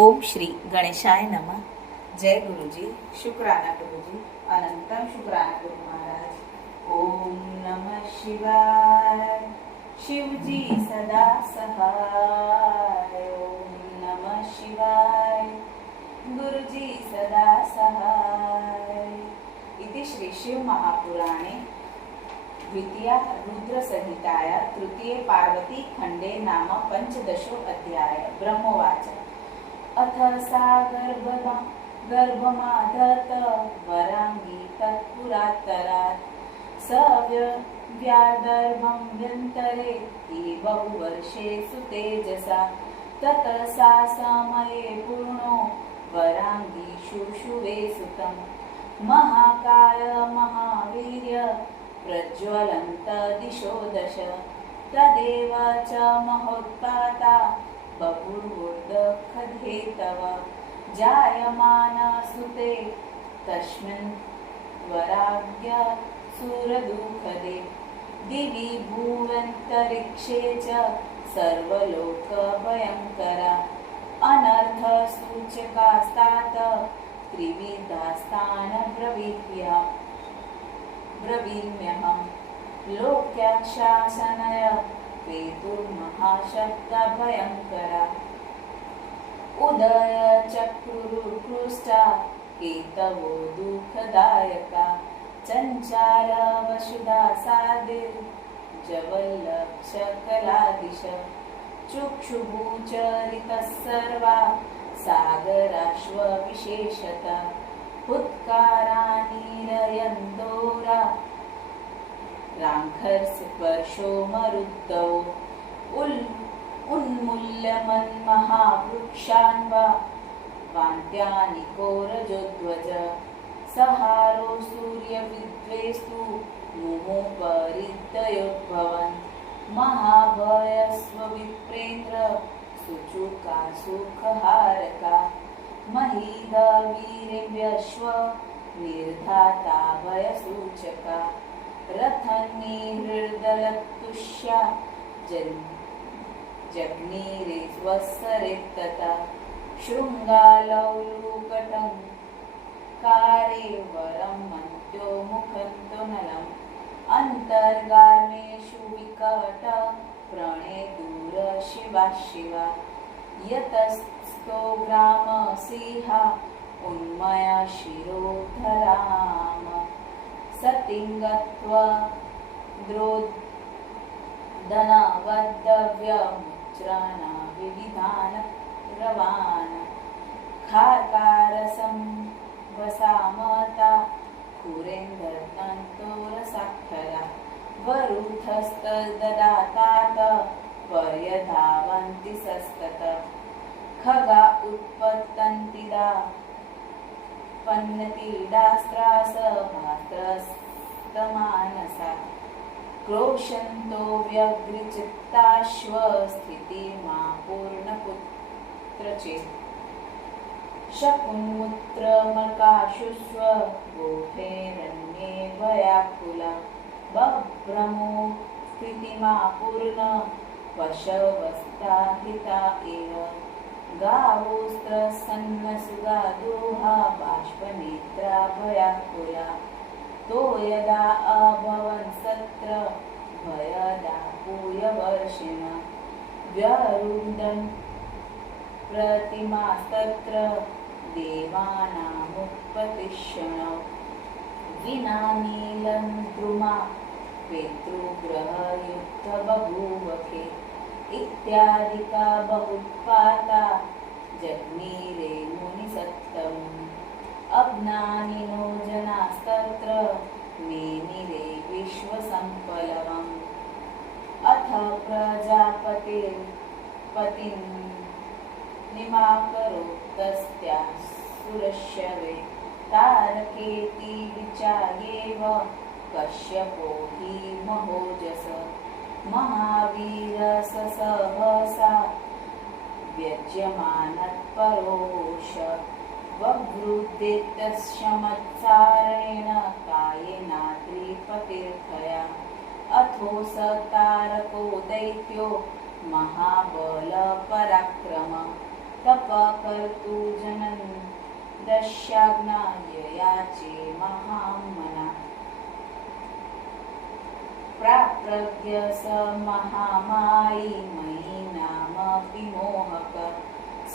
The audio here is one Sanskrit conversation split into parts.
ओम श्री गणेशाय नमः। जय गुरुजी, शुक्राना गुरुजी, अनंतम शुक्राना गुरु महाराज। ओम नमः शिवाय। शिवजी सदा सहाय। ओम नमः शिवाय। गुरुजी सदा सहाय। इति श्री शिव महापुराणे द्वितीया रुद्रसंहिताया तृतीये पार्वती खंडे नाम पंचदशो अध्याय। ब्रह्मवाच अथ सा गर्भमादत वरांगी तत्पुरात्तरात् व्यादर्भं व्यन्तरे बहुवर्षेषु तेजसा ततः सा समये पूर्णो वरांगी शुशुवे सुतं महाकाय महावीर्य प्रज्वलन्त दिशो दश तदेव च महोत्पाता बभूवुर्दखधे तव जायमान सुते तस्मिन् वराज्ञ सुरदुःखदे दिवि भुवन्तरिक्षे च सर्वलोकभयङ्करा अनर्थसूचकास्तात् त्रिविधास्तान् ब्रवीम्यहं लोक्याशासनय पेतुर्महाशब्दभयङ्करा उदय चक्रुरुकृष्टा केतवो दुःखदायका चञ्चाल वसुधा सादिर्जवल्लक्षकलादिश चुक्षुभूचरितः सर्वा सागराश्वविशेषता उत्कारानिरयन्दोरा राङ्खर्स्पर्शो मरुद्धौ उन्मूल्यमन्महावृक्षान् वा वान्त्यानिको रजोध्वज सहारो सूर्यविद्वेस्तु मुमुपरिदयोद्भवन् महाभयस्वविप्रेन्द्र सुचुका सुखहारका महीधवीरेभ्यश्व निर्धाता भयसूचका रथनिहृदलतुष्या जग्नीरे स्वसरेत्तता शृङ्गालौलुकटङ्कारे वरं मन्त्यो मुखन्तो नलम् अन्तर्गामेषु विकट प्रणेदूर शिवा शिवा यतस्तो ग्रामसिंहा उन्मया शिरोधराम सतिङ्गत्वा द्रोदनवद्दव्यमुच्चारणा विविधान रवान खाकारसं वसामता खुरेन्दन्तोरसाक्षरा वरुथस्तददातात पर्यधावन्ति सस्तत खगा उत्पतन्तिदा पन्नतीडास्त्रास भास्त्रस्तमानसा क्रोशन्तो व्यग्रचित्ताश्व स्थितिमा पूर्णपुत्रचेत् शकुन्मुत्रमकाशुष्व गोठेरण्ये व्याकुला बभ्रमो स्थितिमा पूर्ण पशवस्ताहिता एव गावोस्त्रसन्नसुगादोहा बाष्पनेत्रा भयाकुला तो यदा अभवन् सत्र भयदा पूयवर्षिण व्यरुन्धन् प्रतिमास्तत्र देवानामुत्पतिष्यणौ विना नीलं द्रुमा पेतृग्रहयुक्त बभूवखे इत्यादिका बहुत्पाता जग्नीरे मुनिसत्तम् अज्ञानिनो जनास्तत्र मेनिरे विश्वसम्पलवम् अथ प्रजापतिर्पतिं निमाकरोत्तस्त्या सुरश्यवे तारकेति विचायेव कश्यपो हि महोजस महावीरससहसा व्यज्यमानत्परोष ववृद्धेतस्यमत्सारेण कायेनाद्रिपतिर्थया अथो स तारको दैत्यो महाबलपराक्रम तप कर्तु जनन दशाज्ञाय याचे महामना प्राप्रज्ञ स महामायी मयि नामपि मोहक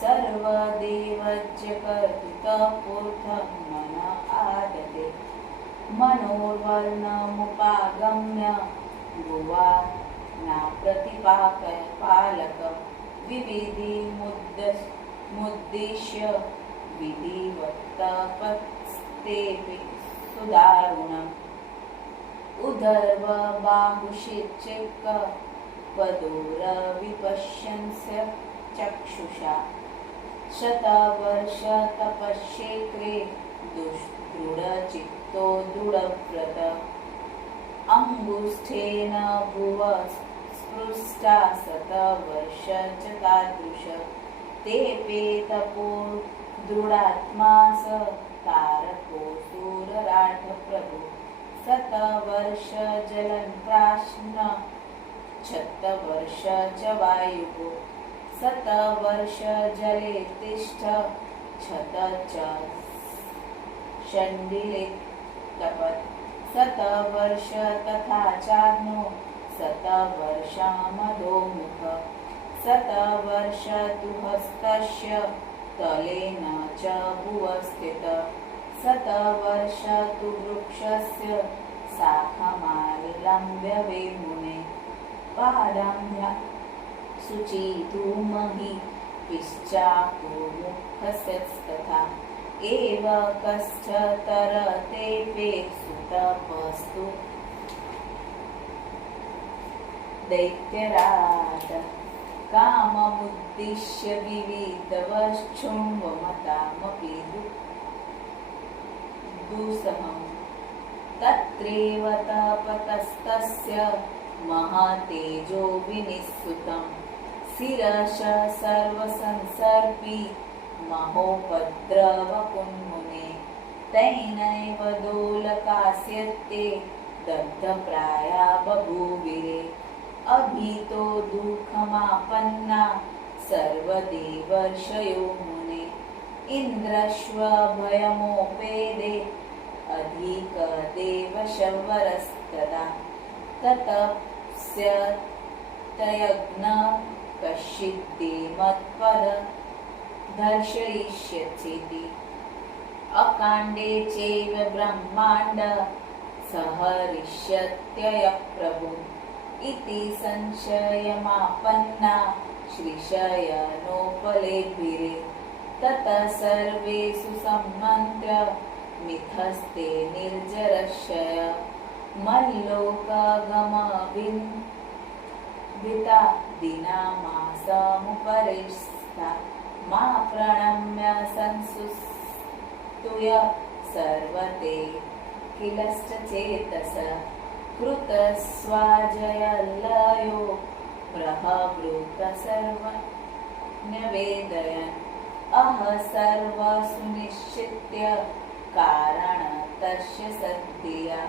सर्वदेवज्य कर्तृतपूर्तं मन आदते मनोर्वर्णमुपागम्य भुवा ना प्रतिपालक विविधिमुद्दिश्य विधिवत्तपस्तेऽपि सुदारुणम् उदर्व बाहुशिचिक पदोरविपश्यन्स्य चक्षुषा शतवर्ष तपश्चेक्रे दृढचित्तो दृढव्रत अंगुष्ठेन भुव स्पृष्टा शतवर्ष च तादृश तेऽपि तपो दृढात्मा स तारको सूरराठप्रभु शतवर्ष जलं प्राश्न शतवर्ष च वायुः शतवर्ष जले तिष्ठ शत च शण्डिले तपत् शतवर्ष तथा चाग्नो शतवर्षामधोमुख शतवर्ष तु हस्तस्य तलेन च भुवस्थित शतवर्ष तु वृक्षस्य शाखमाविलम्ब्य वे मुने पादाम्या शुचितुमहि पिश्चाकुमुखस्तथा एव कष्टतरतेऽपि सुतपस्तु दैत्यराज काममुद्दिश्य विविधवशृण्वमतामपि दुःसहम् तत्रैव तपतस्तस्य महतेजो विनिःसृतम् शिरश सर्वसंसर्पी महोपद्रवकुन्मुने तैनैव दोलकास्यते दग्धप्राया बभूविरे अभीतो दुःखमापन्ना सर्वदेवर्षयो मुने इन्द्रश्वभयमोपेदे अधिकदेवशवरस्तदा ततस्यतयज्ञ कश्चिद्दे मत्पद दर्शयिष्यतीति अकाण्डे चैव ब्रह्माण्ड सहरिष्यत्ययः प्रभु इति संशयमापन्ना श्रीशयनोपलेभिरे ततः सर्वे सुसम्मन्त्य मिथस्ते निर्जरशय मल्लोकगमभिन्विता दिनामासमुपरिष्ठा मा प्रणम्य संसुस्तुय सर्वते किलश्चेतस कृतस्वाजयलयो प्रहवृत सर्वन्यवेदयन् अह सर्वसुनिश्चित्य कारण तस्य सद्धिया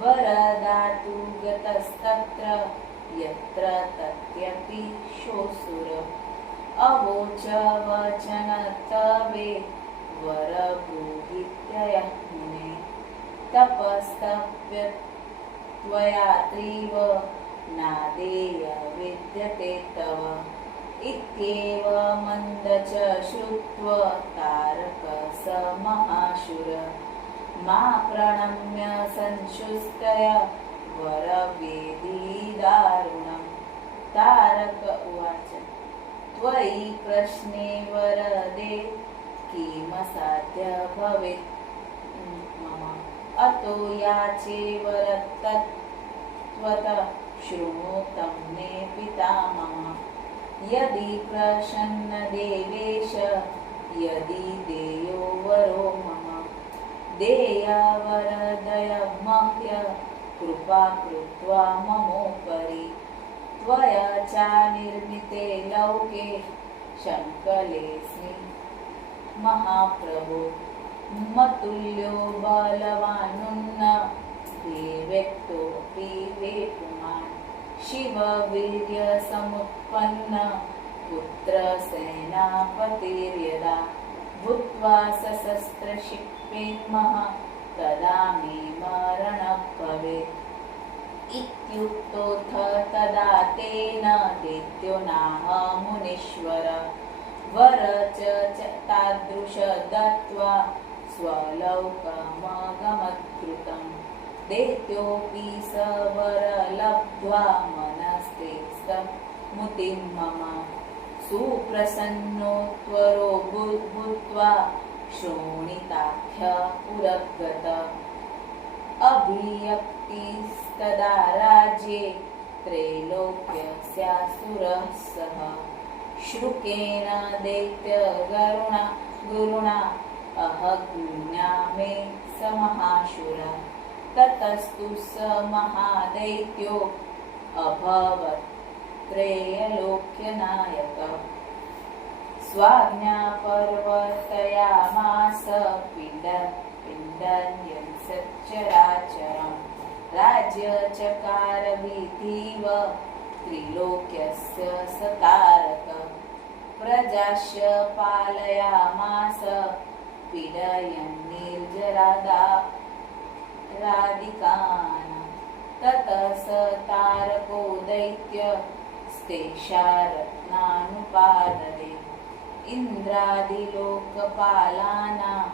वरदातु गतस्तत्र यत्र तत्यपि शोसुर अवोच वचन तवे वरब्रूहित्ययः मुने तपस्तप्य त्वयात्रीव नादेय विद्यते तव इत्येव मन्द च श्रुत्वा तारक स महाशुर मा प्रणम्य संशुष्टय वरवेदीदारुणम् तारक उवाच त्वयि प्रश्ने वरदे किमसाध्य भवेत् मम अतो याचे वरतत्त्वतः शृणु तं मे पितामह यदि प्रसन्न देवेश यदि देयो वरो मम देयवरदय मह्य कृपा कृत्वा ममोपरि त्वया चानिर्मिते लौके शङ्कलेऽस्मि महाप्रभो मतुल्यो बलवानुन्न देव्यक्तोऽपि वे पुमान् शिववीर्यसमुत्पन्न पुत्रसेनापतिर्यदा भूत्वा सशस्त्रशिक्षेन्मः तदा मे मरणः भवेत्। इत्युक्तोऽथ तदा तेन दैत्यो नाह मुनीश्वर वर च तादृश दत्त्वा स्वलोकमगमत्कृतम्। दैत्योऽपि स वर लब्ध्वा मनस्ते मुतिं मम सुप्रसन्नोत्वरो भूत्वा शोणिताख्य पुरगत। अभियक्तिस्तदा राज्ये त्रैलोक्यस्यासुरः सह शुकेन दैत्यगरुणा अहज्ञा मे स महाशूर। ततस्तु स महादैत्यो अभवत् त्रैलोक्यनायकः। स्वाज्ञा प्रवर्तयामास पिण्डयन् सच्चराचरम्। राज्यचकार विधिव त्रिलोक्यस्य सतारक। प्रजास्य पालयामास पीडयन् निर्जरादिकान्। ततः स तारको दैत्यस्तेषारत्नानुपाददे। इन्द्रादिलोकपालानां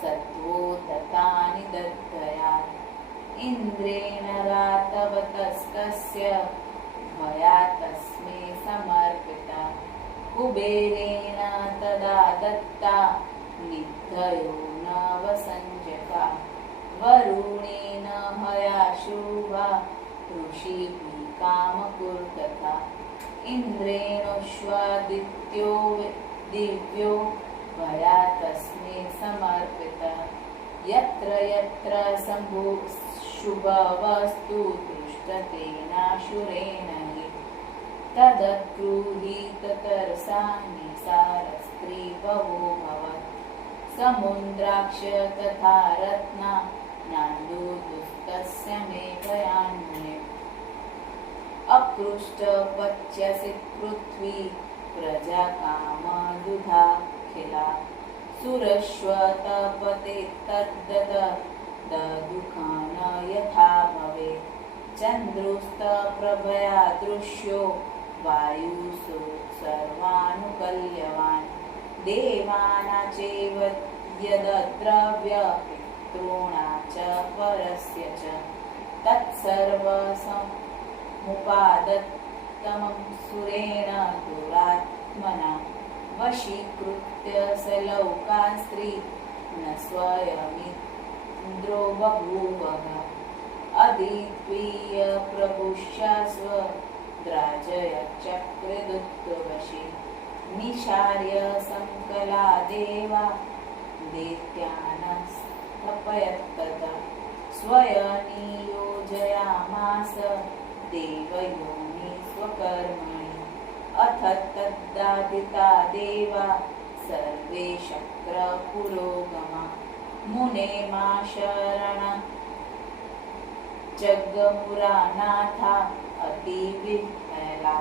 सत्त्वोदतानि दत्तयात्। इन्द्रेण रातवतस्तस्य भयात् तस्मै समर्पिता। कुबेरेण तदा दत्ता निधयो नवसञ्जका। वरुणेन हयाशुभा ऋषिभिः कामकुर्तथा। इन्द्रेणोऽश्वादित्यो दिव्यो भयात् तस्मै समर्पिता। यत्र यत्र शुभवस्तु दृष्टतेनाशुरेण हि तदद्गृहीततरसा निसारस्त्रीभवो भवत्। समुद्राक्ष तथा रत्ना नान्दुदुस्तस्य मे भयान्ये। अपृष्टपच्यसि पृथ्वी प्रजा कामदुधाखिला। सुरश्वतपते तद्दुःखान यथा भवेत्। चन्द्रोस्तप्रभया दृश्यो वायुः सर्वानुकल्यवान्। देवाना चैव यद्द्रव्य पितॄणा च परस्य च तत्सर्वसमुपादत्तमं सुरेण दुरात्मना। वशीकृत्य स लोकान् स्त्री न स्वयमिन्द्रो बभूवः। अद्वितीय प्रभुश्चास्व द्राजयचक्रेदुत्वशे। निशार्य संकला देवा दैत्यानस्तपयत्तदा। स्वयनियोजयामास देवयोनि स्वकर्मणि। अथ तद्दादिता देवा सर्वे शक्रपुरोगमा। मुने मा शरण जगमुरानाथा अतिविह्वला।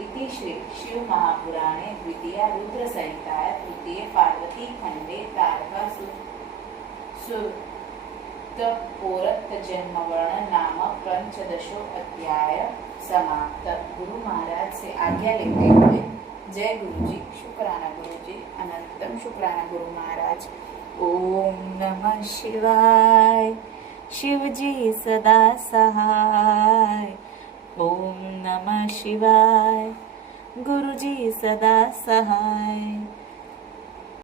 इति श्री शिवमहापुराणे द्वितीय रुद्रसंहितायां तृतीये पार्वतीखण्डे तारकासुरपौरत्वजन्मवर्णन नाम पंचदशो अध्याय समाप्त। गुरु महाराज से आज्ञा लेते हुए जय गुरुजी, शुक्राना गुरुजी, अनंतम शुक्राना गुरु महाराज। ओम नमः शिवाय। शिवजी सदा सहाय। ओम नमः शिवाय। गुरुजी सदा सहाय।